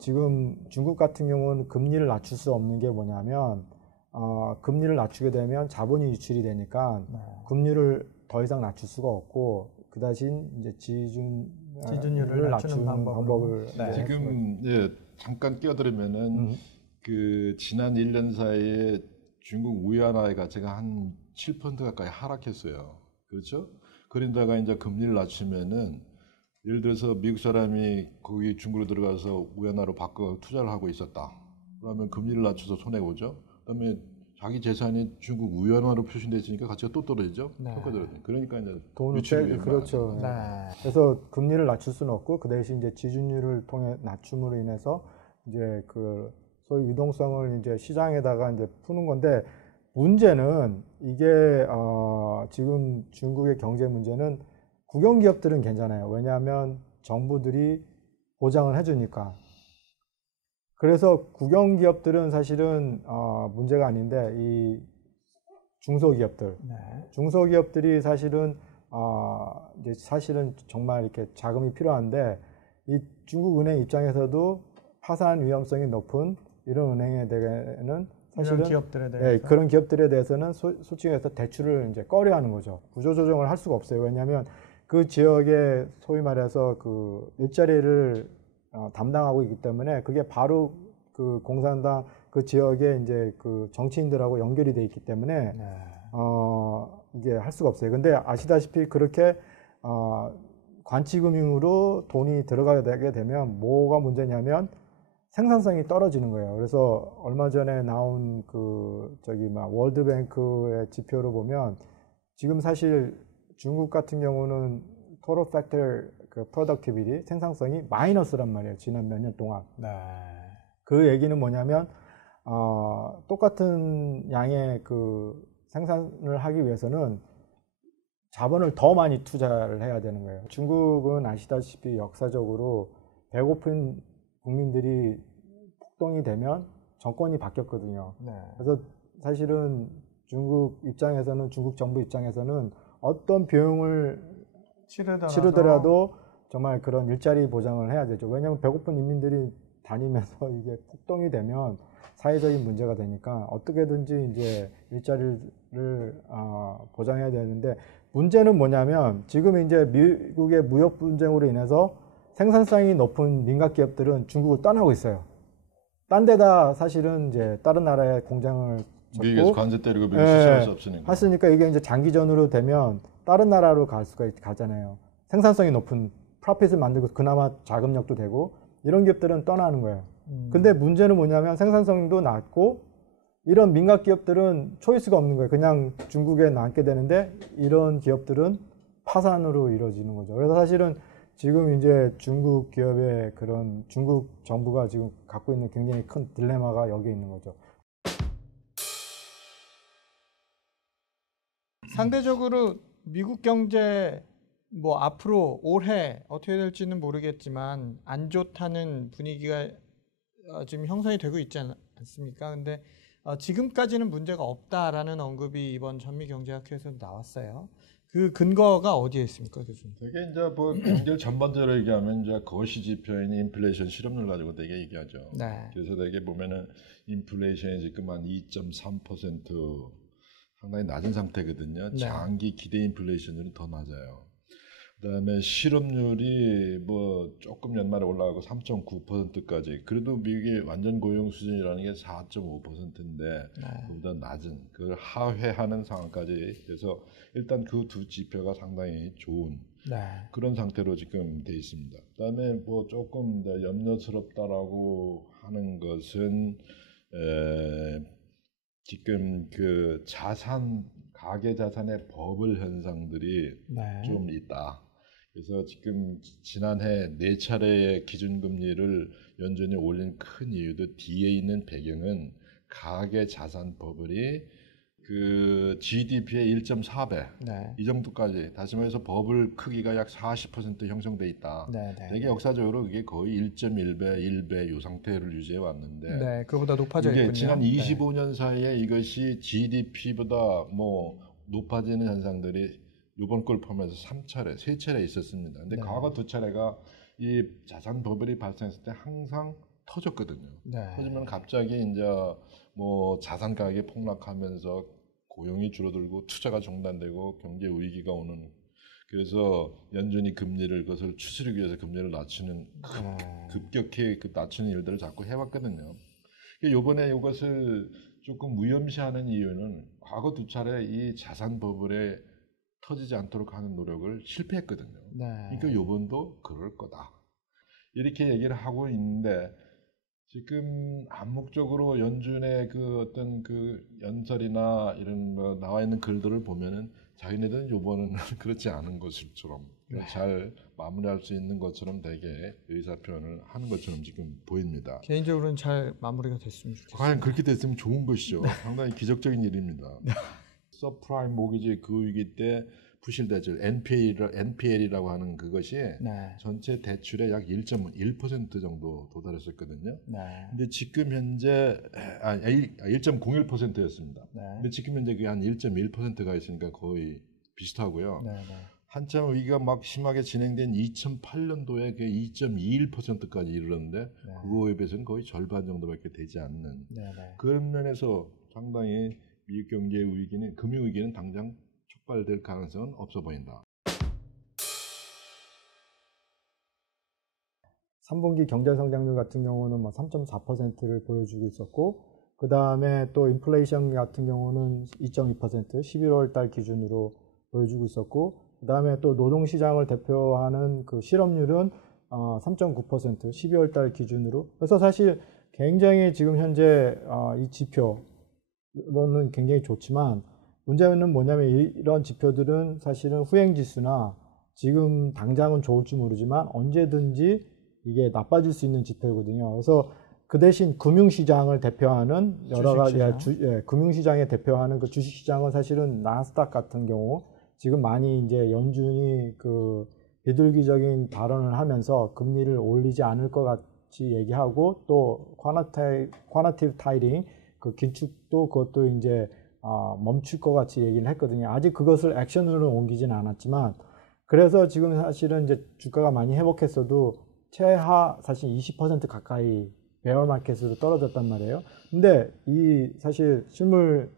지금 중국 같은 경우는 금리를 낮출 수 없는 게 뭐냐면 금리를 낮추게 되면 자본이 유출이 되니까 금리를 더 이상 낮출 수가 없고 그 대신 이제 지준율을 낮추는 방법을 지금 잠깐 끼어들면은 그 지난 1년 사이에 중국 위안화의 가치가 한 7% 가까이 하락했어요. 그렇죠? 그런다가 이제 금리를 낮추면은 예를 들어서 미국 사람이 거기 중국으로 들어가서 위안화로 바꿔 투자를 하고 있었다. 그러면 금리를 낮춰서 손해 보죠. 그다음에 자기 재산이 중국 위안화로 표시돼 있으니까 가치가 또 떨어지죠. 그러니까 이제 돈을 그렇죠. 그래서 금리를 낮출 수는 없고 그 대신 이제 지준율을 통해 낮춤으로 인해서 이제 그 소위 유동성을 이제 시장에다가 이제 푸는 건데 문제는 이게 지금 중국의 경제 문제는 국영 기업들은 괜찮아요. 왜냐하면 정부들이 보장을 해주니까. 그래서 국영 기업들은 사실은 문제가 아닌데 이 중소기업들, 중소기업들이 사실은 이제 사실은 정말 이렇게 자금이 필요한데 이 중국 은행 입장에서도 파산 위험성이 높은 이런 은행에 대해서는 사실은 기업들에 대해서 그런 기업들에 대해서는 솔직히 해서 대출을 이제 꺼려하는 거죠. 구조조정을 할 수가 없어요. 왜냐하면 그 지역에 소위 말해서 그 일자리를 담당하고 있기 때문에 그게 바로 그 공산당 그 지역에 이제 그 정치인들하고 연결이 돼 있기 때문에 이게 할 수가 없어요. 근데 아시다시피 그렇게 관치금융으로 돈이 들어가게 되면 뭐가 문제냐면 생산성이 떨어지는 거예요. 그래서 얼마 전에 나온 그 월드뱅크의 지표로 보면 지금 사실 중국 같은 경우는 total factor 그 productivity 생산성이 마이너스란 말이에요. 지난 몇 년 동안. 그 얘기는 뭐냐면 똑같은 양의 그 생산을 하기 위해서는 자본을 더 많이 투자를 해야 되는 거예요. 중국은 아시다시피 역사적으로 배고픈 국민들이 폭동이 되면 정권이 바뀌었거든요. 그래서 사실은 중국 입장에서는 중국 정부 입장에서는 어떤 비용을 치르더라도 정말 그런 일자리 보장을 해야 되죠. 왜냐하면 배고픈 인민들이 다니면서 이게 폭동이 되면 사회적인 문제가 되니까 어떻게든지 이제 일자리를 보장해야 되는데 문제는 뭐냐면 지금 이제 미국의 무역 분쟁으로 인해서 생산성이 높은 민간 기업들은 중국을 떠나고 있어요. 딴 데다 사실은 이제 다른 나라에 공장을 미국에서 관세 때리고 미국 수출할 수 없으니까. 했으니까 이게 이제 장기전으로 되면 다른 나라로 가잖아요. 생산성이 높은 프로핏을 만들고 그나마 자금력도 되고 이런 기업들은 떠나는 거예요. 근데 문제는 뭐냐면 생산성도 낮고 이런 민간 기업들은 초이스가 없는 거예요. 그냥 중국에 남게 되는데 이런 기업들은 파산으로 이루어지는 거죠. 그래서 사실은 지금 이제 중국 기업의 그런 중국 정부가 지금 갖고 있는 굉장히 큰 딜레마가 여기에 있는 거죠. 상대적으로 미국 경제 뭐 앞으로 올해 어떻게 될지는 모르겠지만 안 좋다는 분위기가 지금 형성이 되고 있지 않습니까? 근데 지금까지는 문제가 없다라는 언급이 이번 전미경제학회에서 나왔어요. 그 근거가 어디에 있습니까, 교수님? 되게 이제 뭐 경제를 전반적으로 얘기하면 이제 거시 지표인 인플레이션 실업률 가지고 되게 얘기하죠. 그래서 되게 보면은 인플레이션이 지금 한 2.3% 상당히 낮은 상태거든요. 장기 기대 인플레이션율은 더 낮아요. 그다음에 실업률이 뭐 조금 연말에 올라가고 3.9%까지. 그래도 미국의 완전 고용 수준이라는 게 4.5%인데 그보다 낮은 그걸 하회하는 상황까지. 그래서 일단 그 두 지표가 상당히 좋은 그런 상태로 지금 돼 있습니다. 그다음에 뭐 조금 염려스럽다라고 하는 것은 지금 그 가계 자산의 버블 현상들이 좀 있다. 그래서 지금 지난해 4차례의 기준금리를 연준이 올린 큰 이유도 뒤에 있는 배경은 가계 자산 버블이 그 GDP의 1.4배 이 정도까지, 다시 말해서 버블 크기가 약 40% 형성돼 있다. 되게 역사적으로 그게 거의 1.1배, 1배 이 상태를 유지해 왔는데 그보다 높아져 있군요. 지난 25년 사이에 이것이 GDP보다 뭐 높아지는 현상들이 이번 걸 포함해서 3차례, 3차례 있었습니다. 근데 과거 2차례가 이 자산 버블이 발생했을 때 항상 터졌거든요. 네. 터지면 갑자기 이제 뭐 자산 가격이 폭락하면서 고용이 줄어들고 투자가 중단되고 경제 위기가 오는, 그래서 연준이 금리를 그것을 추스르기 위해서 금리를 낮추는 급격히 낮추는 일들을 자꾸 해왔거든요. 이번에 이것을 조금 무염시하는 이유는 과거 두 차례 이 자산 버블에 터지지 않도록 하는 노력을 실패했거든요. 네. 그러니까 이번도 그럴 거다 이렇게 얘기를 하고 있는데, 지금 암묵적으로 연준의 그 어떤 그 연설이나 이런 뭐 나와 있는 글들을 보면은 자기네들은 이번에는 그렇지 않은 것처럼 잘 마무리할 수 있는 것처럼 되게 의사 표현을 하는 것처럼 지금 보입니다. 개인적으로는 잘 마무리가 됐으면 좋겠습니다. 과연 그렇게 됐으면 좋은 것이죠. 상당히 기적적인 일입니다. 서프라임 모기지 그 위기 때 부실대출 NPL이라고 하는 그것이 전체 대출의 약 1.1% 정도 도달했었거든요. 근데 지금 현재 1.01%였습니다. 근데 지금 현재 그게 한 1.1%가 있으니까 거의 비슷하고요. 한참 위기가 막 심하게 진행된 2008년도에 그게 2.21%까지 이르렀는데 그거에 비해서는 거의 절반 정도밖에 되지 않는 그런 면에서 상당히 미국 경제 위기는, 금융 위기는 당장 촉발될 가능성은 없어 보인다. 3분기 경제 성장률 같은 경우는 뭐 3.4%를 보여주고 있었고, 그 다음에 또 인플레이션 같은 경우는 2.2% 11월 달 기준으로 보여주고 있었고, 그 다음에 또 노동시장을 대표하는 그 실업률은 3.9% 12월 달 기준으로. 그래서 사실 굉장히 지금 현재 이 지표로는 굉장히 좋지만, 문제는 뭐냐면 이런 지표들은 사실은 후행지수나 지금 당장은 좋을지 모르지만 언제든지 이게 나빠질 수 있는 지표거든요. 그래서 그 대신 금융시장을 대표하는 여러 가지 금융시장에 대표하는 그 주식시장은 사실은 나스닥 같은 경우 지금 많이 이제 연준이 그 비둘기적인 발언을 하면서 금리를 올리지 않을 것 같이 얘기하고, 또 쿼너티브 타이링 그 긴축도 그것도 이제 멈출 것 같이 얘기를 했거든요. 아직 그것을 액션으로 옮기진 않았지만, 그래서 지금 사실은 이제 주가가 많이 회복했어도 최하 사실 20% 가까이 베어마켓으로 떨어졌단 말이에요. 근데 이 사실 실물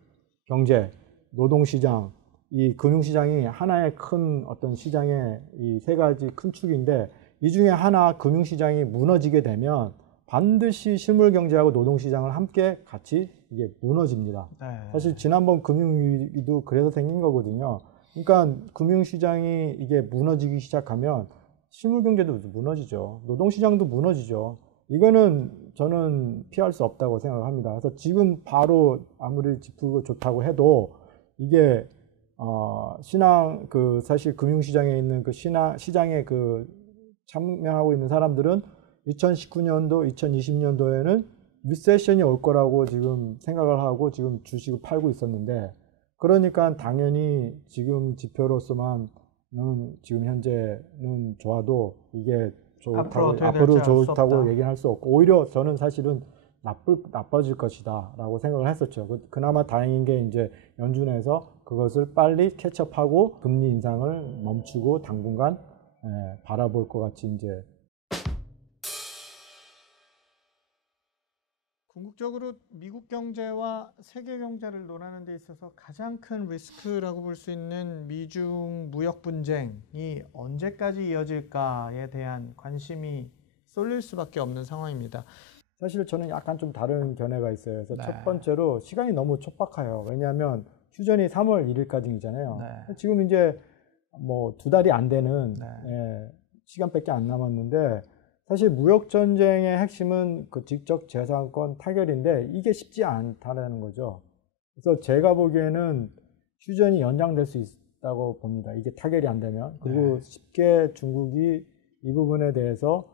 경제, 노동시장, 이 금융시장이 하나의 큰 어떤 시장의 이 세 가지 큰 축인데, 이 중에 하나 금융시장이 무너지게 되면 반드시 실물경제하고 노동시장을 함께 같이 이게 무너집니다. 사실 지난번 금융위기도 그래서 생긴 거거든요. 그러니까 금융시장이 이게 무너지기 시작하면 실물경제도 무너지죠. 노동시장도 무너지죠. 이거는 저는 피할 수 없다고 생각합니다. 그래서 지금 바로 아무리 지표가 좋다고 해도 이게 사실 금융시장에 있는 그 시장에 그 참여하고 있는 사람들은 2019년도, 2020년도에는 리세션이 올 거라고 지금 생각을 하고 지금 주식을 팔고 있었는데, 그러니까 당연히 지금 지표로서만은 지금 현재는 좋아도 이게 앞으로 좋다고 얘기는 할 수 없고, 오히려 저는 사실은 나빠질 것이다 라고 생각을 했었죠. 그나마 다행인 게 이제 연준에서 그것을 빨리 캐치업하고 금리 인상을 멈추고 당분간 바라볼 것 같이 이제. 궁극적으로 미국 경제와 세계 경제를 논하는 데 있어서 가장 큰 리스크라고 볼 수 있는 미중 무역 분쟁이 언제까지 이어질까에 대한 관심이 쏠릴 수밖에 없는 상황입니다. 사실 저는 약간 좀 다른 견해가 있어요. 그래서 첫 번째로 시간이 너무 촉박해요. 왜냐하면 휴전이 3월 1일까지잖아요. 지금 이제 뭐 2달이 안 되는 시간밖에 안 남았는데, 사실 무역전쟁의 핵심은 그 직접 재산권 타결인데 이게 쉽지 않다는 거죠. 그래서 제가 보기에는 휴전이 연장될 수 있다고 봅니다. 이게 타결이 안 되면. 그리고 쉽게 중국이 이 부분에 대해서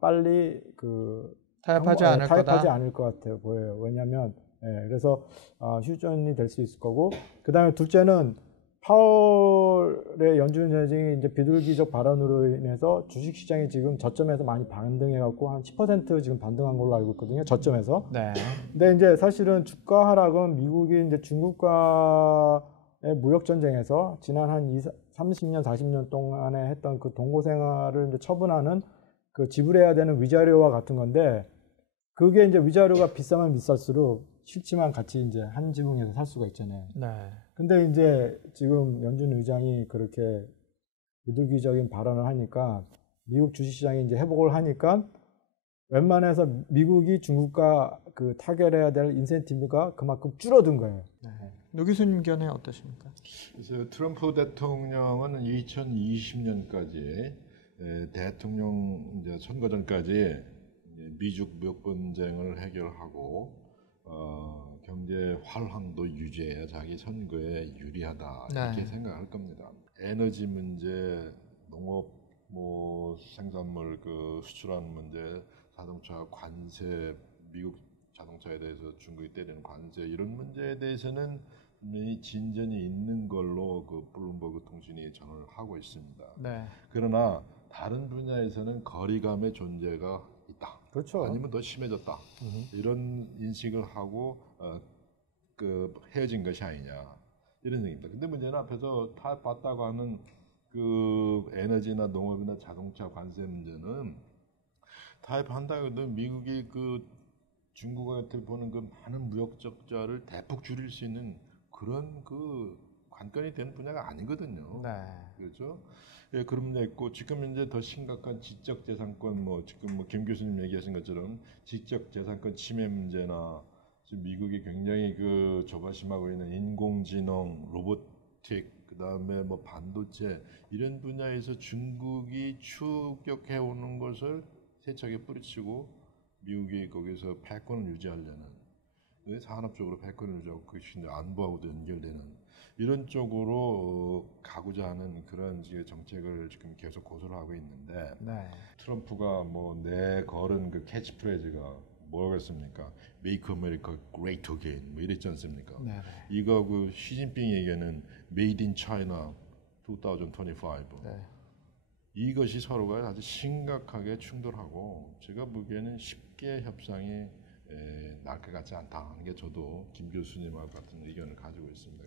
빨리 타협하지 않을 것 같아요. 보여요. 왜냐하면 그래서 휴전이 될 수 있을 거고, 그 다음에 둘째는 파월의 연준 의장이 이제 비둘기적 발언으로 인해서 주식시장이 지금 저점에서 많이 반등해갖고 한 10% 지금 반등한 걸로 알고 있거든요. 저점에서. 근데 이제 사실은 주가 하락은 미국이 이제 중국과의 무역 전쟁에서 지난 한 30년, 40년 동안에 했던 그 동거 생활을 이제 처분하는 그 지불해야 되는 위자료와 같은 건데 그게 이제 위자료가 비싸면 비쌀수록 싫지만 같이 이제 한 지붕에서 살 수가 있잖아요. 네. 근데 이제 지금 연준 의장이 그렇게 비둘기적인 발언을 하니까 미국 주식시장이 이제 회복을 하니까 웬만해서 미국이 중국과 그 타결해야 될 인센티브가 그만큼 줄어든 거예요. 네. 노 교수님 견해 어떠십니까? 그래서 트럼프 대통령은 2020년까지 대통령 이제 선거 전까지 미중 무역 분쟁을 해결하고 경제 활황도 유지해야 자기 선거에 유리하다 이렇게 네. 생각할 겁니다. 에너지 문제, 농업 뭐 생산물 그 수출하는 문제, 자동차 관세, 미국 자동차에 대해서 중국이 때리는 관세 이런 문제에 대해서는 분명히 진전이 있는 걸로 그 블룸버그 통신이 전언을 하고 있습니다. 네. 그러나 다른 분야에서는 거리감의 존재가 있다. 그렇죠. 아니면 더 심해졌다. 이런 인식을 하고 그 헤어진 것이 아니냐 이런 얘기입니다. 근데 문제는 앞에서 타협받다고 하는 그 에너지나 농업이나 자동차 관세 문제는 타협한다고 해도 미국이 그 중국한테 보는 그 많은 무역 적자를 대폭 줄일 수 있는 그런 그 관건이 되는 분야가 아니거든요. 네. 그렇죠? 예, 그런 문제 있고 지금 이제 더 심각한 지적재산권 뭐 지금 뭐 김 교수님 얘기하신 것처럼 지적재산권 침해 문제나 지금 미국이 굉장히 그 조바심하고 있는 인공지능, 로보틱, 그다음에 뭐 반도체 이런 분야에서 중국이 추격해 오는 것을 세차게 뿌리치고 미국이 거기서 패권을 유지하려는 산업적으로 패권을 유지하고 그것이 안보하고도 연결되는 이런 쪽으로 가고자 하는 그런 정책을 지금 계속 고수를 하고 있는데 네. 트럼프가 뭐 내걸은 그 캐치프레이즈가 뭐겠습니까? Make America Great Again 뭐 이랬지 않습니까? 네. 이거 그 시진핑 얘기는 Made in China 2025. 네. 이것이 서로가 아주 심각하게 충돌하고 제가 보기에는 쉽게 협상이 날 것 같지 않다 하는 게 저도 김 교수님과 같은 의견을 가지고 있습니다.